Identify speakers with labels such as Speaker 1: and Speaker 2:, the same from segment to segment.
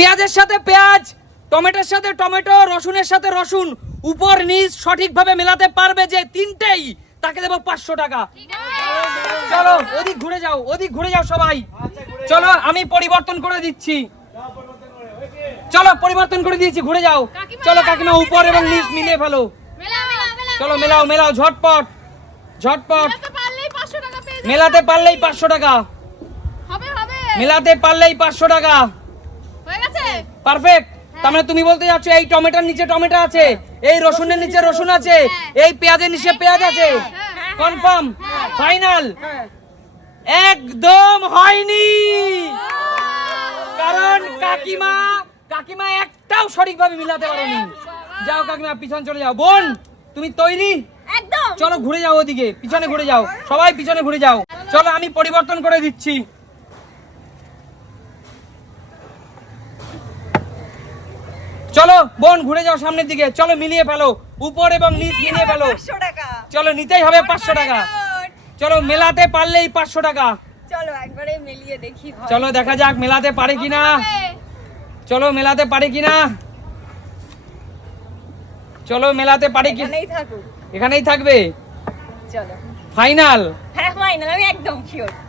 Speaker 1: পেঁয়াজের সাথে পেঁয়াজ টমেটোর সাথে টমেটো রসুনের সাথে রসুন উপর নিচ সঠিকভাবে মেলাতে পারবে যে তিনটেই তাকে দেবো পাঁচশো টাকা। চলো ওদিক ঘুরে যাও ওদিক ঘুরে যাও সবাই। চলো আমি পরিবর্তন করে দিচ্ছি। চলো পরিবর্তন করে দিয়েছি ঘুরে যাও। চলো কাকিমা উপর এবং নিচ মিলিয়ে ফেলো।
Speaker 2: মেলা মেলা
Speaker 1: চলো মেলাও মেলাও ঝটপট ঝটপট।
Speaker 2: মেলাতে পারলেই 500 টাকা পেয়ে যাবে।
Speaker 1: মেলাতে পারলেই পাঁচশো টাকা। মেলাতে পারলেই পাঁচশো টাকা। পারফেক্ট তার মানে তুমি বলতে যাচ্ছ এই টমেটোর নিচে টমেটো আছে এই রসুনের নিচে রসুন আছে এই পেঁয়াজের নিচে পেঁয়াজ আছে। কনফার্ম ফাইনাল একদম হয়নি। কারণ কাকিমা কাকিমা একটাও সঠিকভাবে মিলাতে পারেনি। যাও কাকিমা পিছন চলে যাও। বোন তুমি তৈরি?
Speaker 2: একদম।
Speaker 1: চলো ঘুরে যাও ওদিকে পিছনে ঘুরে যাও। সবাই পিছনে ঘুরে যাও। চলো আমি পরিবর্তন করে দিচ্ছি। চলো বোন ঘুরে যাও সামনের দিকে। চলো মিলিয়ে ফেলো। উপর এবং নিচ মিলিয়ে ফেলো। চলো নিতেই হবে পাঁচশো টাকা। চলো মেলাতে পারলেই পাঁচশো টাকা।
Speaker 3: চলো একবারে মিলিয়ে দেখি
Speaker 1: চলো দেখা যাক মেলাতে পারে কিনা। চলো মেলাতে পারে কিনা। চলো মেলাতে পারে কি
Speaker 3: এখানেই
Speaker 1: থাকবে।
Speaker 3: চলো।
Speaker 1: ফাইনাল।
Speaker 3: হ্যাঁ ফাইনাল আমি একদম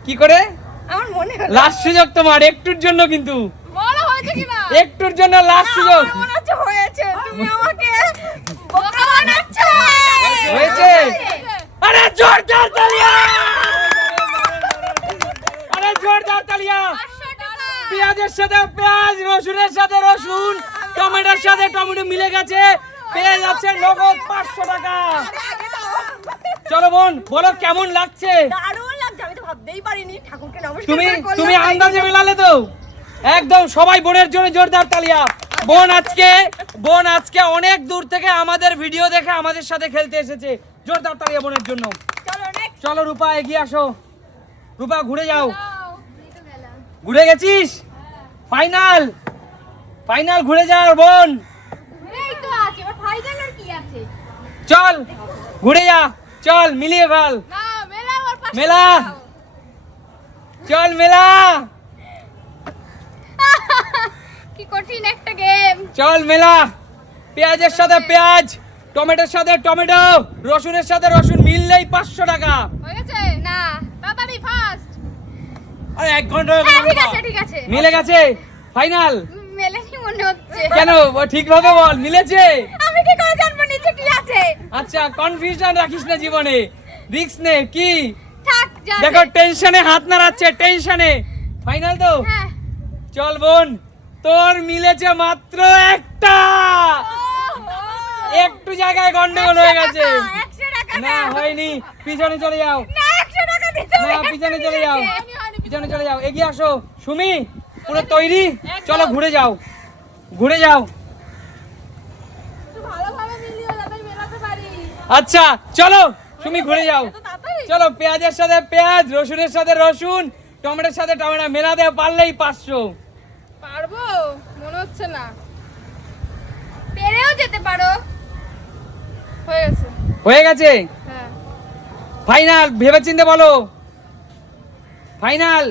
Speaker 1: কি করে?
Speaker 3: আমার মনে হলো
Speaker 1: লাস্ট সুযোগ তোমার একটুর জন্য কিন্তু। একটুর জন্য লাস্ট সুযোগ
Speaker 3: হয়েছে। তুমি আমাকে বোকা বানাচ্ছ!
Speaker 1: হয়েছে। আরে জোরদার তালিয়া! আরে জোরদার তালিয়া! পেঁয়াজের সাথে পেঁয়াজ রসুনের সাথে রসুন টমেটোর সাথে টমেটো মিলে গেছে। পেয়ে যাচ্ছে নগদ পাঁচশো টাকা। চলো বোন বলো কেমন লাগছে?
Speaker 3: দারুণ লাগছে। আমি তো ভাবতেই পারিনি ঠাকুরকে নমস্কার
Speaker 1: তুমি তুমি আন্দাজে মেলালে তো। একদম সবাই বোনের জন্য জোরদার তালিয়া। বোন আজকে বোন আজকে অনেক দূর থেকে আমাদের ভিডিও দেখে আমাদের সাথে খেলতে এসেছে। জোরদার তালিয়া বোনের জন্য।
Speaker 3: চলো
Speaker 1: রূপা এগিয়ে আসো। রূপা ঘুরে যাও। ঘুরে গেছিস? ফাইনাল। ফাইনাল ঘুরে যাও বোন। চল ঘুরে যা। চল মিলিয়ে ফেল।
Speaker 2: না মেলা আবার 500
Speaker 1: মেলা।
Speaker 2: টাকা।
Speaker 1: চল মেলা।
Speaker 2: কি কঠিন একটা গেম
Speaker 1: চল মেলা। পেঁয়াজের সাথে পেঁয়াজ টমেটোর সাথে টমেটো রসুনের সাথে রসুন মিললেই পাঁচশো টাকা।
Speaker 2: হয়ে গেছে না তাড়াতাড়ি ফাস্ট
Speaker 1: আরে এক ঘণ্টা হয়ে গেল
Speaker 2: ঠিক আছে ঠিক আছে।
Speaker 1: মিলে গেছে? ফাইনাল?
Speaker 2: মেলেনি মনে হচ্ছে।
Speaker 1: কেন? ঠিক ভাবে বল মিলেছে?
Speaker 2: আমি কি করে জানব? নিচে কি আছে?
Speaker 1: আচ্ছা কনফিউশন রাখিস না জীবনে। রিস্ক নে কি?
Speaker 2: থাক
Speaker 1: দেখো টেনশনে হাত নাড়াচ্ছে টেনশনে ফাইনাল তো?
Speaker 2: হ্যাঁ।
Speaker 1: চল বোন। তোর মিলেছে মাত্র একটা। একটু জায়গায় গন্ডগোল হয়ে গেছে। না হয়নি। পিছনে চলে যাও।
Speaker 2: না
Speaker 1: পিছনে চলে যাও। পিছনে। চলে যাও। এগিয়ে আসো। সুমি পুরো তৈরি। চলো ঘুরে যাও। ঘুরে যাও। আচ্ছা চলো। সুমি ঘুরে যাও। চলো পেঁয়াজের সাথে পেঁয়াজ রসুনের সাথে রসুন টমেটোর সাথে টমেটো মেলাতে পারলেই পাঁচশো।
Speaker 2: হচ্ছে না। পেরেও যেতে পারো। হয়ে গেছে।
Speaker 1: হয়ে গেছে?
Speaker 2: হ্যাঁ।
Speaker 1: ফাইনাল ভেবে চিন্তে বলো। ফাইনাল।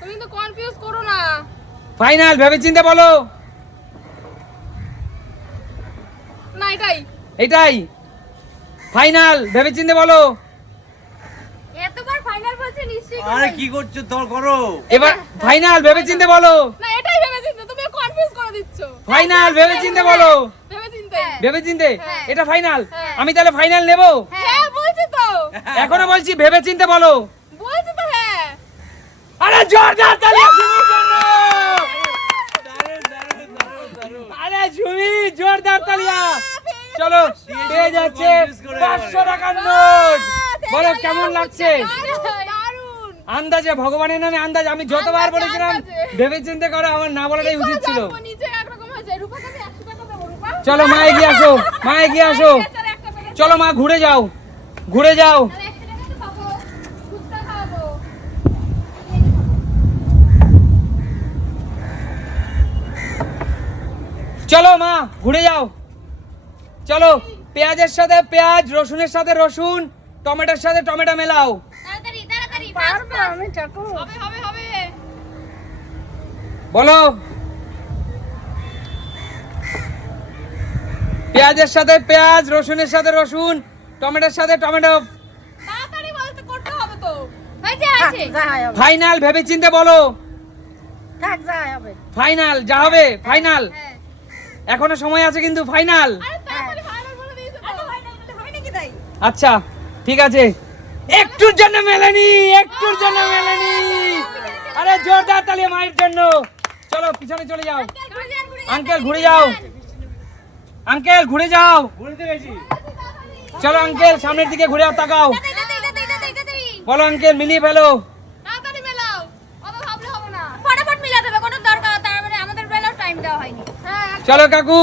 Speaker 2: তুমি কিন্তু কনফিউজ করো না।
Speaker 1: ফাইনাল ভেবে চিন্তে বলো।
Speaker 2: না এটাই।
Speaker 1: এটাই। ফাইনাল ভেবে চিন্তে বলো।
Speaker 2: এতবার ফাইনাল বলছে নিশ্চয়ই
Speaker 4: আরে কি করছ? তোর করো।
Speaker 1: এবার ফাইনাল ভেবে চিন্তে বলো।
Speaker 2: না এটাই ভেবেছি তো, তুমি কনফিউজ করে দিচ্ছ
Speaker 1: ফাইনাল ভেবে চিন্তে বলো
Speaker 2: ভেবে চিন্তে
Speaker 1: ভেবে চিন্তে
Speaker 2: হ্যাঁ।
Speaker 1: এটা ফাইনাল
Speaker 2: হ্যাঁ।
Speaker 1: আমি তাহলে ফাইনাল নেব
Speaker 2: হ্যাঁ বলছি তো
Speaker 1: এখনও বলছি ভেবে চিন্তে বলো
Speaker 2: বলছি তো হ্যাঁ
Speaker 1: আরে জোরদার তালি আরে সুমি জোরদার তালিয়া চলো পেয়ে যাচ্ছে পাঁচশো টাকার নোট বলো কেমন লাগছে আন্দাজে ভগবানের নামে আন্দাজ আমি যতবার বলেছিলাম। ভেবে চিন্তে করো আমার না বলাটাই উচিত ছিল। চলো মা এগিয়ে আসো মা এগিয়ে আসো। চলো মা ঘুরে যাও ঘুরে যাও। চলো মা ঘুরে যাও। চলো পেঁয়াজের সাথে পেঁয়াজ রসুনের সাথে রসুন টমেটোর সাথে টমেটো মেলাও। বলো। পেঁয়াজের সাথে পেঁয়াজ রসুনের সাথে রসুন টমেটোর সাথে টমেটো। ফাইনাল ভেবে চিনতে বলো ফাইনাল যা হবে ফাইনাল। এখনও সময় আছে কিন্তু ফাইনাল। আচ্ছা ঠিক আছে। একটুর জন্য মেলেনি একটুর জন্য মেলেনি। আরে জোরদার তালি মায়ের জন্য। চলো পিছনে চলে যাও। আঙ্কেল ঘুরে যাও। আঙ্কেল ঘুরে যাও। চলো আঙ্কেল সামনের দিকে ঘুরে যাও তাকাও। বলো আঙ্কেল মিলিয়ে ফেলো।
Speaker 2: তাড়াতাড়ি মেলাও। অত ভাবলে হবে না।
Speaker 3: ফটাফট মিলাতে হবে কোনো দরকার তার মানে আমাদের বেলার টাইম দেওয়া হয়নি।
Speaker 2: হ্যাঁ
Speaker 1: চলো কাকু।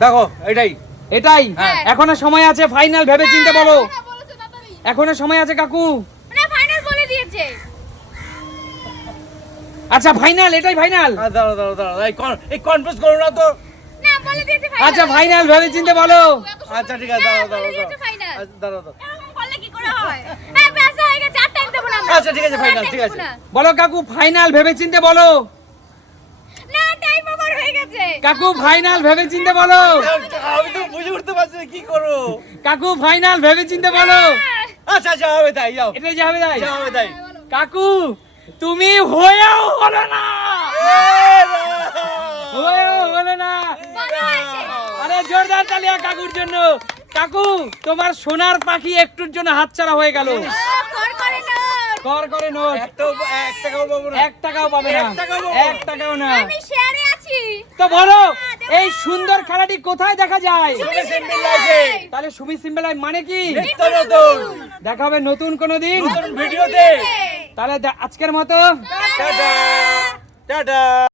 Speaker 5: দেখো এটাই।
Speaker 1: এটাই।
Speaker 3: হ্যাঁ।
Speaker 1: এখনও সময় আছে ফাইনাল ভেবে চিনতে বলো।
Speaker 2: হ্যাঁ
Speaker 1: এখনও সময় আছে কাকু।
Speaker 3: ফাইনাল বলে দিয়েছে।
Speaker 1: আচ্ছা ফাইনাল এটাই ফাইনাল
Speaker 5: দাঁড়াও দাঁড়াও দাঁড়াও এই কন এই কনফিউজ করো না তো।
Speaker 3: না বলে দিয়েছে
Speaker 1: আচ্ছা ফাইনাল ভেবে চিনতে বলো।
Speaker 5: আচ্ছা ঠিক আছে দাঁড়াও দাঁড়াও দাঁড়াও। আচ্ছা, দাঁড়াও দাঁড়াও।
Speaker 3: এরকম করলে কি করে হয়? হ্যাঁ ব্যাস হয়ে গেছে আর টাইম দেবো না আমরা।
Speaker 5: আচ্ছা, ঠিক আছে,
Speaker 3: time
Speaker 5: ঠিক আছে।
Speaker 1: বলো কাকু ফাইনাল ভেবে চিনতে বলো।
Speaker 3: না টাইম ওভার হয়ে গেছে।
Speaker 1: কাকু ফাইনাল ভেবে চিনতে বলো।
Speaker 5: আমি তো বুঝে উঠতে পারছি কি করব?
Speaker 1: কাকু ফাইনাল ভেবে চিনতে বলো
Speaker 5: আচ্ছা আচ্ছা হবে তাই যাও।
Speaker 1: এটাই যাবে তাই।
Speaker 5: যা হবে তাই।
Speaker 1: কাকু তুমি হয়েও হলো না। হয়েও হলো না। আরে জোরদার তালিয়া কাকুর জন্য। কাকু তোমার সোনার পাখি একটুর জন্য হাতছাড়া হয়ে গেল।
Speaker 3: কর করে না
Speaker 1: কর করে নোট।
Speaker 5: এক টাকাও পাবো না।
Speaker 1: এক টাকাও পাবে না।
Speaker 5: এক টাকাও পাবো না।
Speaker 1: এক টাকাও না।
Speaker 3: আমি শেয়ারে আছি।
Speaker 1: তো বলো এই সুন্দর খেলাটি কোথায় দেখা যায়? তাহলে সুমি সিম্বেলাই মানে কি? দেখা হবে নতুন কোনো দিন?
Speaker 5: নতুন ভিডিওতে।
Speaker 1: তাহলে আজকের মতো
Speaker 5: টাটা।